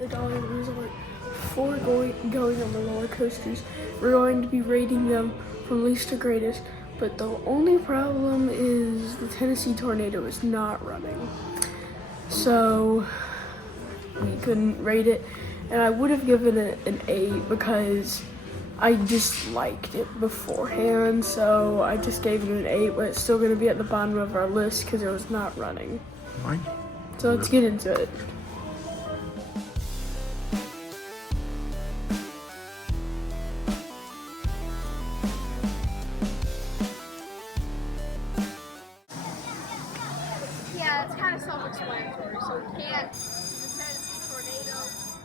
the Dollywood Resort before going on the roller coasters. We're going to be rating them from least to greatest, but the only problem is the Tennessee Tornado is not running. So we couldn't rate it, and I would have given it an 8 because I disliked it beforehand, so I just gave it an 8, but it's still going to be at the bottom of our list because it was not running. Right. So let's get into it. Yeah, it's kind of self-explanatory. So we can't, the Tennessee Tornado,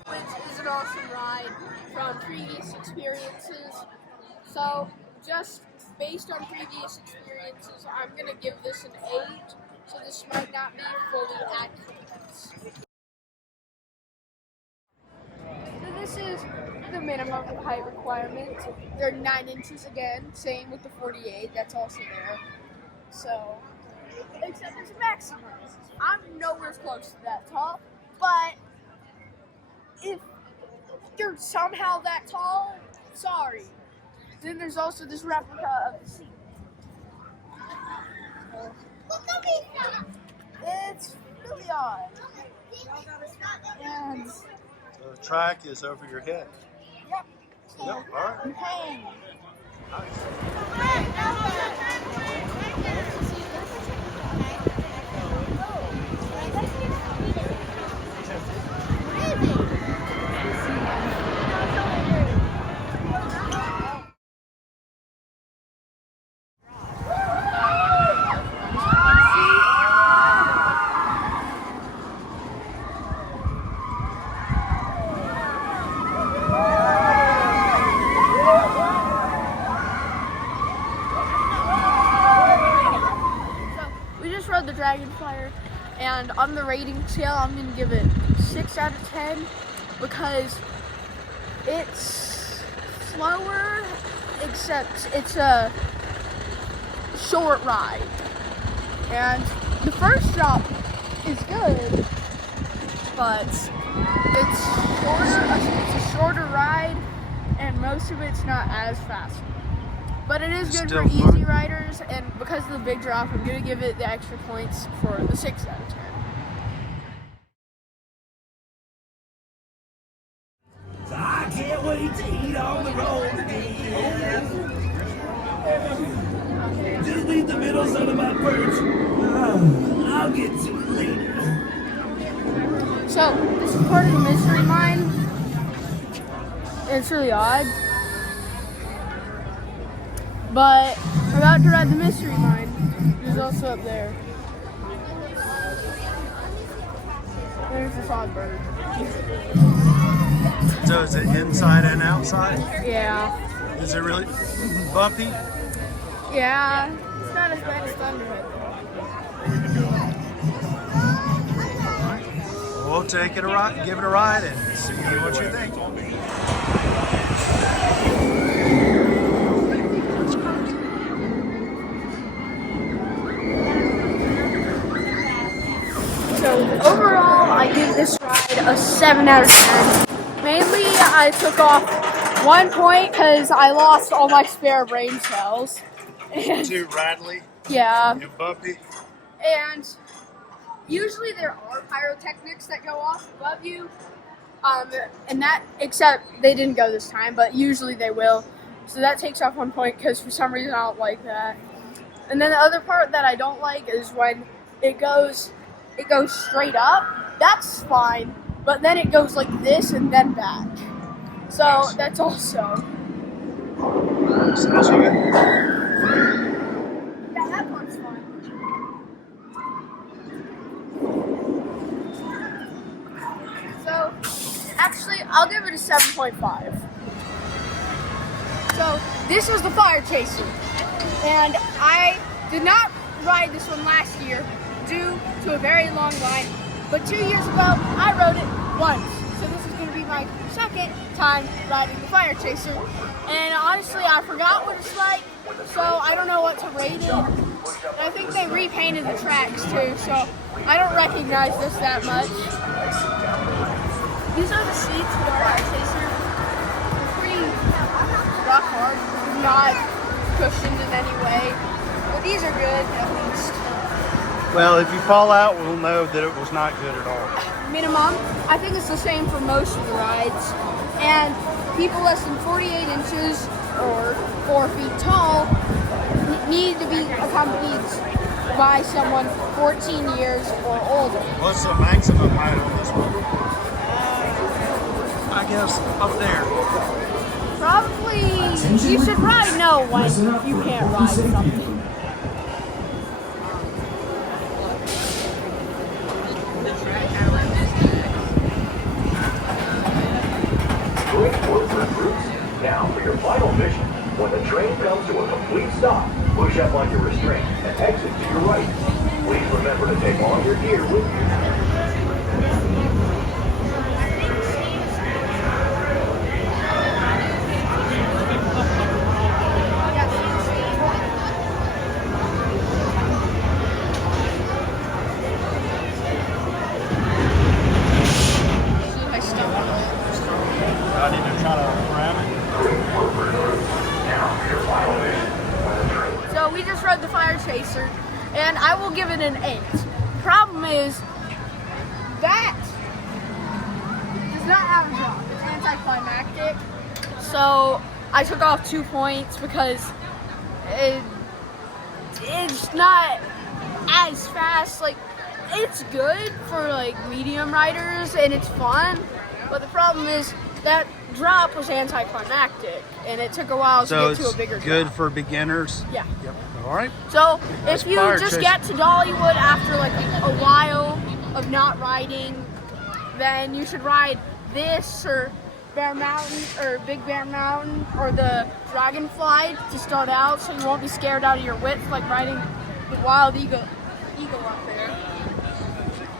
which is an awesome ride from previous experiences. So just based on previous experiences, I'm going to give this an 8. So this might not be fully accurate. So this is the minimum height requirement. They're 9 inches again, same with the 48, that's also there. So, except there's a maximum. I'm nowhere close to that tall, but if you're somehow that tall, sorry. Then there's also this replica of the seat. It's really odd. And So the track is over your head. yep. Yep, all right. I'm paying. The Dragonfire, and on the rating scale I'm going to give it 6 out of 10 because it's slower, except it's a short ride, and the first drop is good, but it's a shorter ride and most of it's not as fast. But it is good for easy riders, and because of the big drop, I'm going to give it the extra points for the 6 out of 10. I can't wait to eat on the road again. Just leave the middle son of my perch. I'll get to it later. So, this is part of the mystery mine. It's really odd. But we're about to ride the mystery mine. It's also up there. There's the songbird. So is it inside and outside? Yeah. Is it really bumpy? Yeah. It's not as bad as Thunderhead. We'll take it a ride, give it a ride, and see what you think. So overall, I give this ride a 7 out of 10. Mainly, I took off 1 point because I lost all my spare brain cells. And, Too rattly? yeah. And bumpy? And usually there are pyrotechnics that go off above you. And that, except they didn't go this time, but usually they will. So that takes off 1 point because for some reason I don't like that. And then the other part that I don't like is when it goes straight up. That's fine, but then it goes like this and then back. So that's also. Sounds good. Yeah, that part's fun. So, actually, I'll give it a 7.5. So, this was the Fire Chaser, and I did not ride this one last year due to a very long line, but 2 years ago, I rode it once. So this is going to be my second time riding the Fire Chaser, and honestly, I forgot what it's like, so I don't know what to rate it. And I think they repainted the tracks too, so I don't recognize this that much. These are the seats for our Fire Chaser. They're pretty rock hard, not cushioned in any way. But these are good, at least. Well, if you fall out, we'll know that it was not good at all. Minimum. I think it's the same for most of the rides. And people less than 48 inches or 4 feet tall need to be accompanied by someone 14 years or older. What's the maximum height on this one? I guess up there. Probably, you should probably know when you can't ride something. Now for your final mission. When the train comes to a complete stop, push up on your restraint and exit to your right. Please remember to take all your gear with you. I need to try to grab it. So we just rode the Fire Chaser, and I will give it an 8. Problem is, that does not have a drop. It's anticlimactic. So I took off 2 points because it's not as fast. Like, it's good for like medium riders and it's fun, but the problem is that drop was anticlimactic and it took a while to get to a bigger good drop. for beginners. Yeah. Yep. All right. So That's if you Fire just Chaser. get to Dollywood after like a while of not riding, then you should ride this or Bear Mountain or Big Bear Mountain or the Dragonfly to start out, so you won't be scared out of your wits like riding the Wild Eagle up there.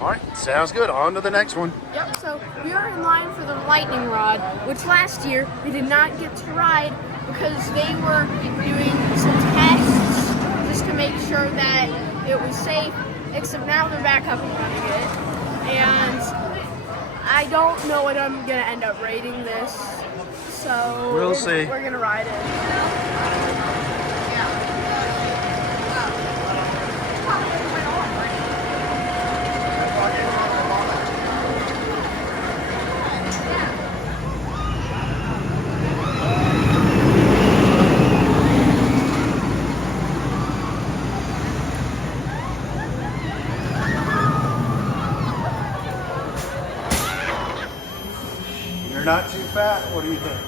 All right. Sounds good. On to the next one. Yep, so we are in line for the lightning rod, which last year we did not get to ride because they were doing some tests just to make sure that it was safe, except now they're back up and running it. And I don't know what I'm going to end up rating this, so We'll see. We're going to ride it. You're not too fat. What do you think?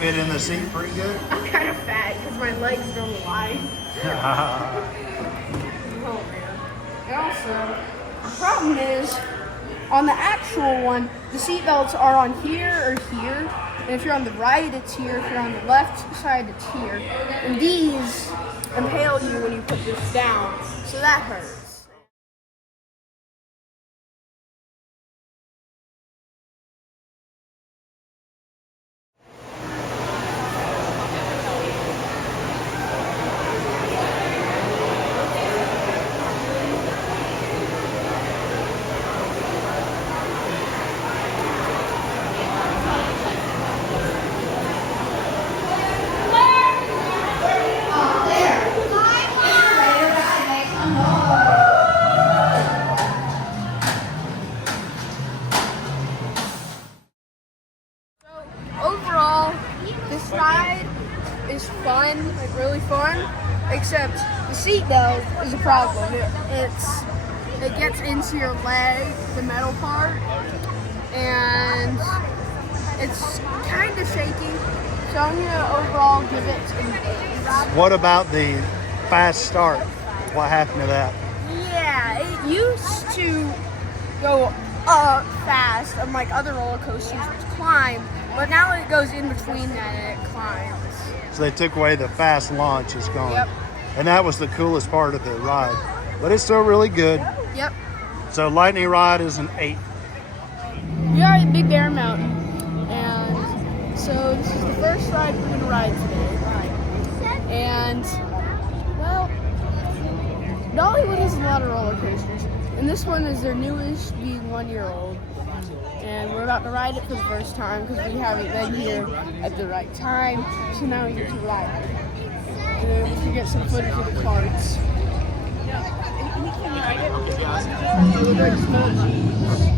Fit in the seat pretty good? I'm kind of fat because my legs don't align. Oh man. And also, the problem is, on the actual one, the seat belts are on here or here. And if you're on the right, it's here. If you're on the left side, it's here. And these impale you when you put this down. So that hurts. Overall, this ride is fun, like really fun, except the seat belt is a problem. It gets into your leg, the metal part, and it's kind of shaky. So I'm gonna overall give it an 8. What about the fast start? What happened to that? Yeah, it used to go up fast, unlike other roller coasters which climb, but now it goes in between that and it climbs. So they took away the fast launch. It's gone. Yep. And that was the coolest part of the ride. But it's still really good. Yep. So lightning rod is an 8. We are at Big Bear Mountain, and so this is the first ride we're gonna ride today. And well, Dollywood has a lot of roller coasters, and this one is their newest, being 1 year old. and we're about to ride it for the first time because we haven't been here at the right time. So now we get to ride it. And then we can get some footage of the carts. They look like small jeeps.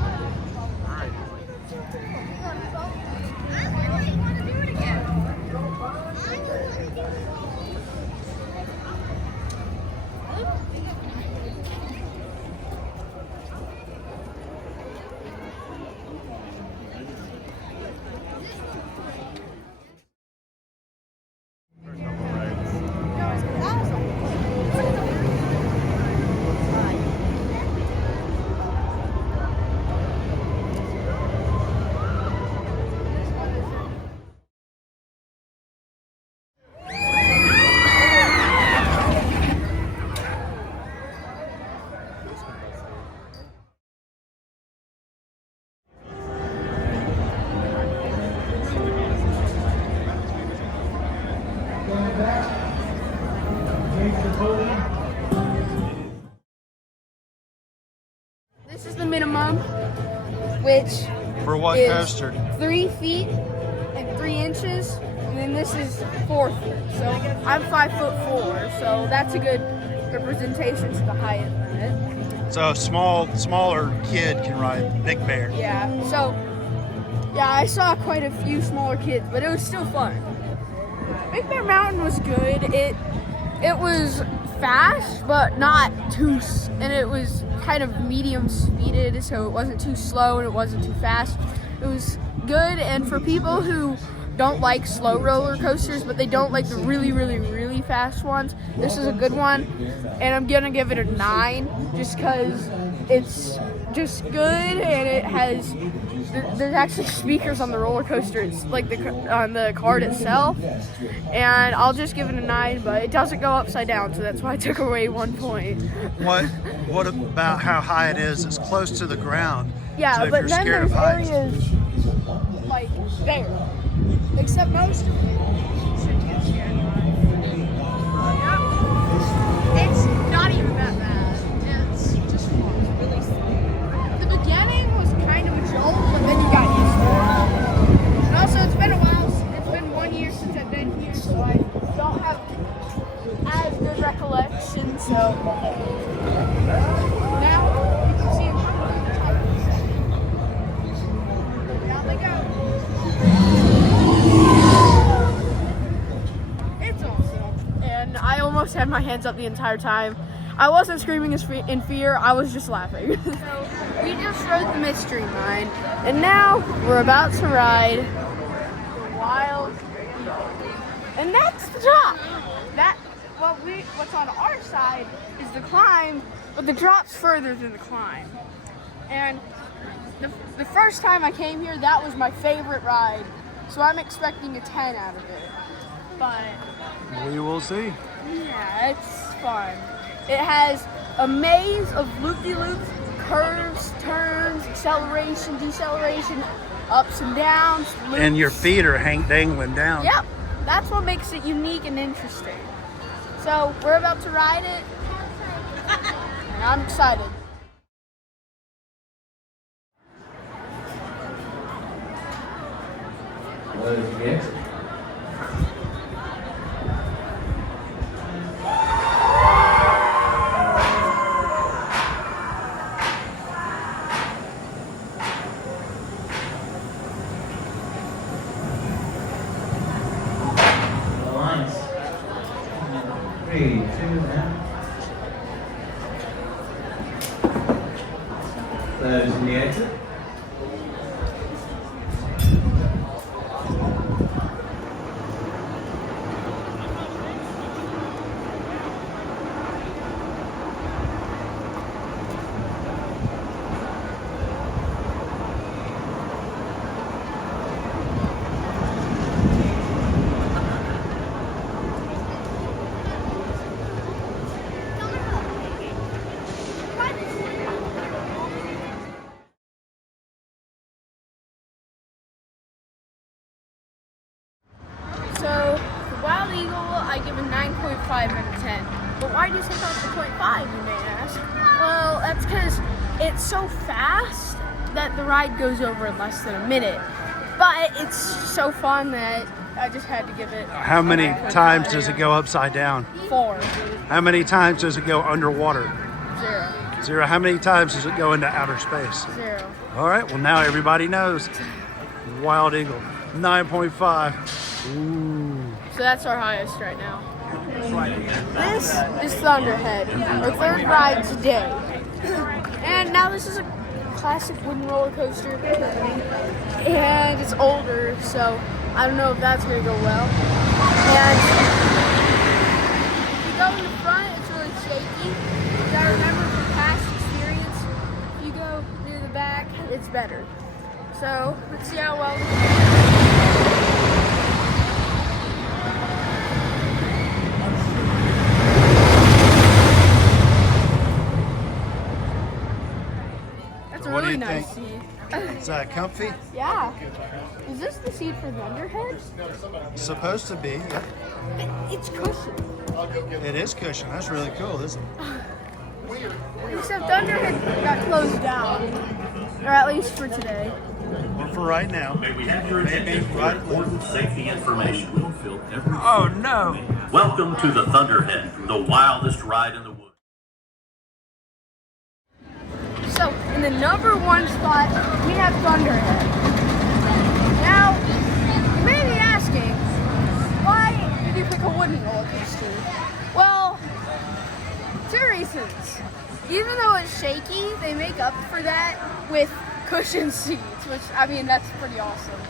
This is the minimum, which For what is coaster? 3 feet and 3 inches, and then this is 4 feet. So I'm 5'4", so that's a good representation to the height limit. So a smaller kid can ride Big Bear. Yeah. So yeah, I saw quite a few smaller kids, but it was still fun. Big Bear Mountain was good. It was fast, but not too, and it was kind of medium speeded, so it wasn't too slow and it wasn't too fast. It was good, and for people who don't like slow roller coasters, but they don't like the really, really, really fast ones, this is a good one, and I'm gonna give it a 9 just because it's just good, and it has, there's actually speakers on the roller coaster. It's like on the card itself, and I'll just give it a 9, but it doesn't go upside down, so that's why I took away 1 point. What about how high it is? It's close to the ground. Yeah, so if but you're then scared there's of heights, areas like there, except most of it shouldn't get scared. Yep. It's not even that bad. It's just fun. Really fun. The beginning was kind of a jolt, but then you got used to it. And also, it's been a while. It's been 1 year since I've been here, so I don't have as good recollection. So now you can see them coming down they go. It's awesome. And I almost had my hands up the entire time. I wasn't screaming in fear, I was just laughing. So we just rode the Midstream line, and now we're about to ride the Wild Eagle. And that's the drop. What's on our side is the climb, but the drop's further than the climb. And the first time I came here, that was my favorite ride, so I'm expecting a 10 out of it. But we will see. yeah, it's fun. It has a maze of loop-de-loops, curves, turns, acceleration, deceleration, ups and downs, loops. And your feet are dangling down. Yep, that's what makes it unique and interesting. So we're about to ride it, and I'm excited. What did you get? The lines. 3, 2, and closing the exit. So, for Wild Eagle, I give a 9.5 out of 10. But why do you take off the 0.5, you may ask? Well, that's because it's so fast that the ride goes over in less than a minute. But it's so fun that I just had to give it. How many times does it go upside down? 4. How many times does it go underwater? 0. 0. How many times does it go into outer space? 0. All right, well now everybody knows. Wild Eagle, 9.5. Ooh. So that's our highest right now. This is Thunderhead, our 3rd ride today. And now this is a classic wooden roller coaster. And it's older, so I don't know if that's going to go well. And if you go in the front, it's really shaky. But I remember from past experience, if you go near the back, it's better. So let's see how well. That's a What do really you nice think? seat. Is that comfy? Yeah. Is this the seat for Thunderhead? Supposed to be, yeah. It's cushioned. It is cushion. That's really cool, isn't it? Except Thunderhead got closed down. Or at least for today. Or for right now. May we have your attention for important safety information. Oh no! Welcome to the Thunderhead, the wildest ride in the woods. So, in the number 1 spot, we have Thunderhead. Now, you may be asking, why did you pick a wooden roller coaster? Well, 2 reasons. Even though it's shaky, they make up for that with cushion seats, which, I mean, that's pretty awesome.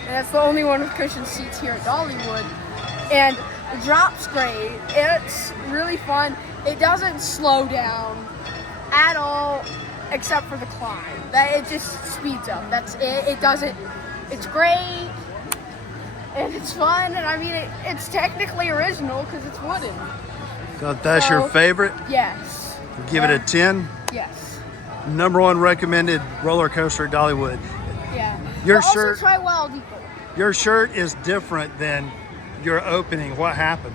And that's the only one with cushion seats here at Dollywood. And the drop's great. It's really fun. It doesn't slow down at all, except for the climb. That it just speeds up. That's it. It doesn't. It's great, and it's fun. And I mean, it's technically original because it's wooden. So that's your favorite? Yes. Give it a 10? Yes. Number 1 recommended roller coaster at Dollywood. Yeah. Your But shirt- Also try Wild Eagle. Your shirt is different than your opening. What happened?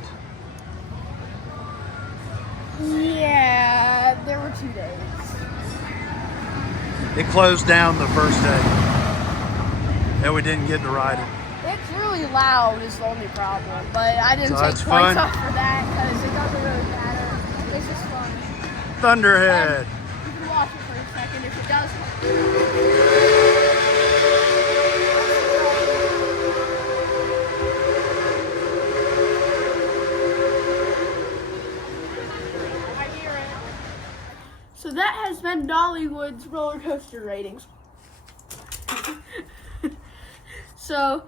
Yeah, there were 2 days. It closed down the first day. And we didn't get to ride it. It's really loud is the only problem, but I didn't So take it's points fun? off for that because it doesn't really matter. It's just fun. Thunderhead. You can watch it for a second if it does. I hear it. So that has been Dollywood's roller coaster ratings. So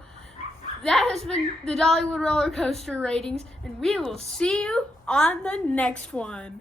that has been the Dollywood roller coaster ratings, and we will see you on the next one.